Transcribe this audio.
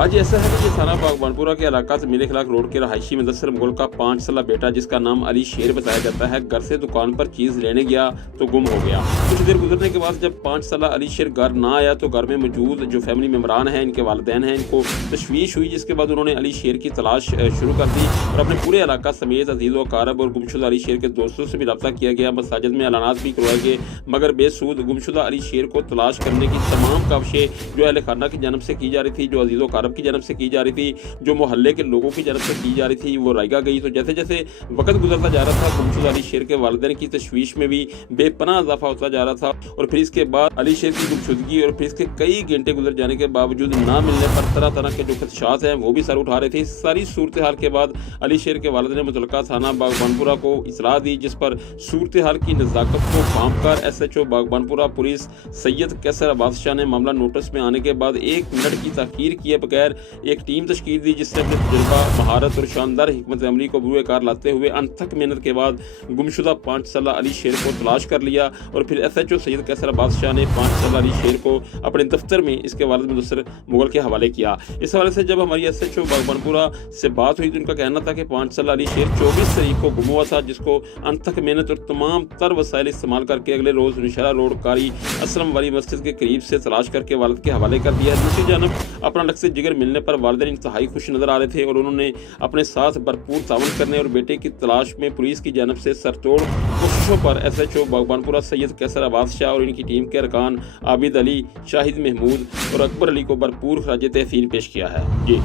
आज ऐसा है कि ये थाना बागबानपुरा के इलाका से मेरे खिलाफ रोड के रहायशी मुदस्सिर मुगल का 5 साल बेटा, जिसका नाम अली शेर बताया जाता है, घर से दुकान पर चीज लेने गया तो गुम हो गया। कुछ देर गुजरने के बाद जब 5 साल अली शेर घर ना आया तो घर में मौजूद जो फैमिली मेम्बरान हैं, इनके वालिदैन हैं, इनको तशवीश हुई, जिसके बाद उन्होंने अली शेर की तलाश शुरू कर दी और अपने पूरे इलाका समेत अजीज व अकारब और गुमशुदा अली शेर के दोस्तों से भी रब्ता किया गया। मसाजिद में ऐलानात भी करवाए गए, मगर बेसूद गुमशुदा अली शेर को तलाश करने की तमाम काविशें जो अहल खाना की जानब से की जा रही थी, जो अजीज व अकारब की जानब से की जा रही थी, जो मोहल्ले के लोगों की जानब से की जा रही थी, वो रायगा गई। तो जैसे जैसे वक्त गुजरता जा रहा था, गुमशुदा अली शेर के वालिदैन की तशवीश में भी बेपनाह इजाफा होता जा रहा था। और फिर इसके बाद अली शेर की गुमशुदगी और फिर इसके कई घंटे गुजर जाने के बावजूद ना मिलने पर तरह तरह के जो खदशात हैं वो भी सर उठा रहे थे। इस सारी सूरत हाल के बाद अली शेर के वालिद ने मुतलका थाना बागबानपुरा को इतला दी, जिस पर सूरत हाल की नज़ाकत को भांपकर SHO बागबानपुरा पुलिस सैयद कैसर अब्बास शाह ने मामला नोटिस में आने के बाद 1 मिनट की ताखीर किए बगैर एक टीम तश्कील दी, जिसने अपने तजुर्बा, महारत और शानदार हिकमत अमली को बुरे कार लाते हुए अनथक मेहनत के बाद गुमशुदा 5 साल अली शेर को तलाश कर लिया। और फिर SHO सैयद कैसर अब्बास शाह ने 5 साल अली शेर को अपने दफ्तर में इसके वालिद मुदस्सिर मुगल के हवाले किया। इस हवाले से जब हमारी SHO बागबानपुरा से बात हुई तो उनका कहना था कि 5 साल अली शेर 24 तारीख को गुम हुआ था, जिसको अनथक मेहनत और तमाम तर वसाइल इस्तेमाल करके अगले रोज नौशहरा रोड कारी असलम वाली मस्जिद के करीब से तलाश करके वालिद के हवाले कर दिया। दूसरी जानब अपना लक्ष्य जिगर मिलने पर वालिदैन इंतहाई खुश नजर आ रहे थे और उन्होंने अपने साथ भरपूर तावन करने और बेटे की तलाश में पुलिस की जानब से सरतोड़ कोशिशों पर SHO बागबानपुरा सैयद कैसर अब्बास शाह और इनकी टीम के अरकान आबिद अली, शाहिद महमूद और अकबर अली को भरपूर खराज तहसीन पेश किया है। जी।